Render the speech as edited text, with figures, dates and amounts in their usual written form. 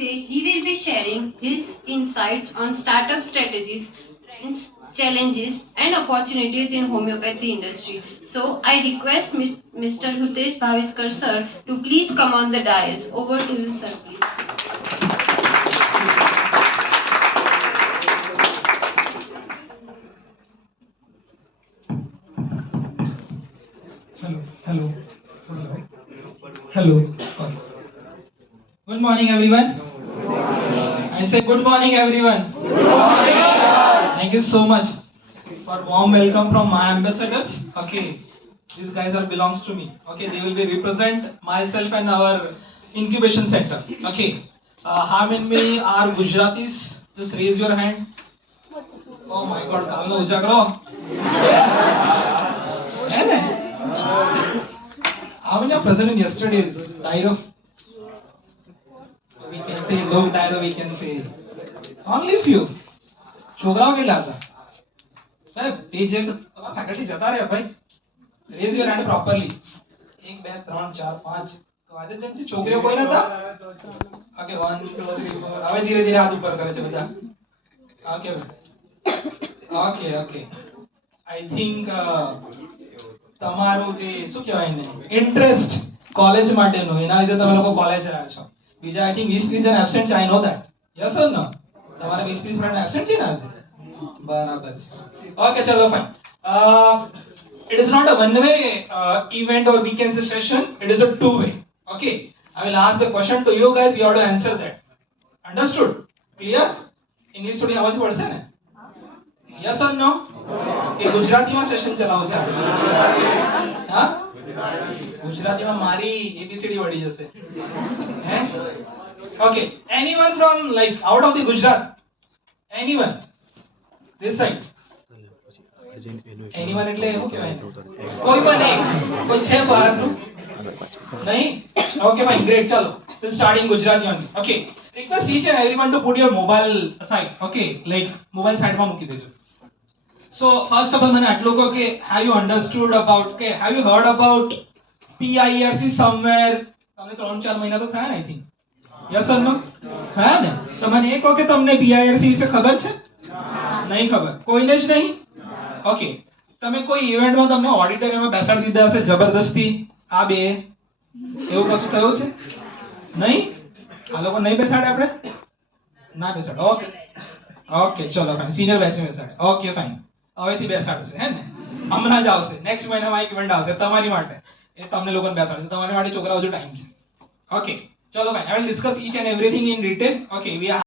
Today, he will be sharing his insights on startup strategies, trends, challenges, and opportunities in homeopathy industry. So, I request Mr. Hutesh Bhaviskar sir to please come on the dais. Over to you, sir, please. Hello, hello, hello, hello. Okay. Good morning, everyone. I say good morning, everyone. Thank you so much for warm welcome from my ambassadors. Okay, these guys are belongs to me. Okay, they will be represent myself and our incubation center. Okay, how many are Gujaratis? Just raise your hand. Oh my God, કાલનો ઉજાગરો. હે ને? How many are present in yesterday's diary of? We can say dog diary. We can say only few. છોકરાઓ કેટલા હતા? સાહેબ એ જે ફેકલ્ટી જતા રહ્યા ભાઈ. Rays your hand properly. 1 2 3 4 5 આજે જેમ છે છોકરીઓ કોઈ નતા? ઓકે 1 2 3 4 હવે ધીરે ધીરે હાથ ઉપર કરે છે બધા. Okay okay okay I think તમારું જે શું કહેવાય ને ઇન્ટરેસ્ટ કોલેજ માટેનો એના લીધે તમે લોકો કોલેજ આવ્યા છો. બીજા આઈ થિંક 20-30 જણ એબ્સેન્ટ છે. આઈ નો ધેટ. યસ ઓર નો? તમારે 20-30 ફ્રેન્ડ એબ્સેન્ટ છે ને આજે? બરાબર છે. ઓકે ચલો fine. It is not a one way event or we can say session. It is a two way. Okay. I will ask the question to you guys. You have to answer that. Understood? Clear? English થોડી આવજ પડશે ને? Yes or no? એ ગુજરાતીમાં સેશન ચલાવો છે. હા? ગુજરાતીમાં મારી ABCD વળી જશે. હે? Okay. Anyone from like out of the Gujarat? Anyone? This side? Anyone એટલે એવું કહેવાય ને? કોઈ પણ એક. કોઈ છે બહારનું? નહીં? Okay fine. Great. ચલો. We'll start in Gujarati only. Okay. Request each and everyone to put your mobile aside. Okay. Like mobile side માં મૂકી દેજો. So first of all, મને આટલું કહો કે have you understood about કે have you heard about PIRC somewhere? તમને 3-4 મહિના તો થયા ને આઈ થિંક. યસ ઓર નો? થયા ને? તો મને એ કહો કે તમને PIRC વિશે ખબર છે? નહીં ખબર. કોઈને જ નહીં? ઓકે. તમે કોઈ ઇવેન્ટમાં તમને ઓડિટોરિયમમાં બેસાડી દીધા હશે જબરદસ્તી આ બે એવું કશું થયું છે? નહીં? આ લોકો નહીં બેસાડે આપણે? ના બેસાડે. ઓકે ઓકે ચલો ફાઇન. સિનિયર બેસી બેસાડે. Okay fine. હવેથી બેસાડશે હે ને? હમણાં જ આવશે. નેક્સ્ટ મહિનામાં એક ઇવેન્ટ આવશે તમારી માટે. એ તમને લોકોને બેસાડશે. તમારી માટે છોકરાઓ જો ટાઈમ છે. ઓકે ચલો fine. I will discuss each and everything in detail. Okay, we are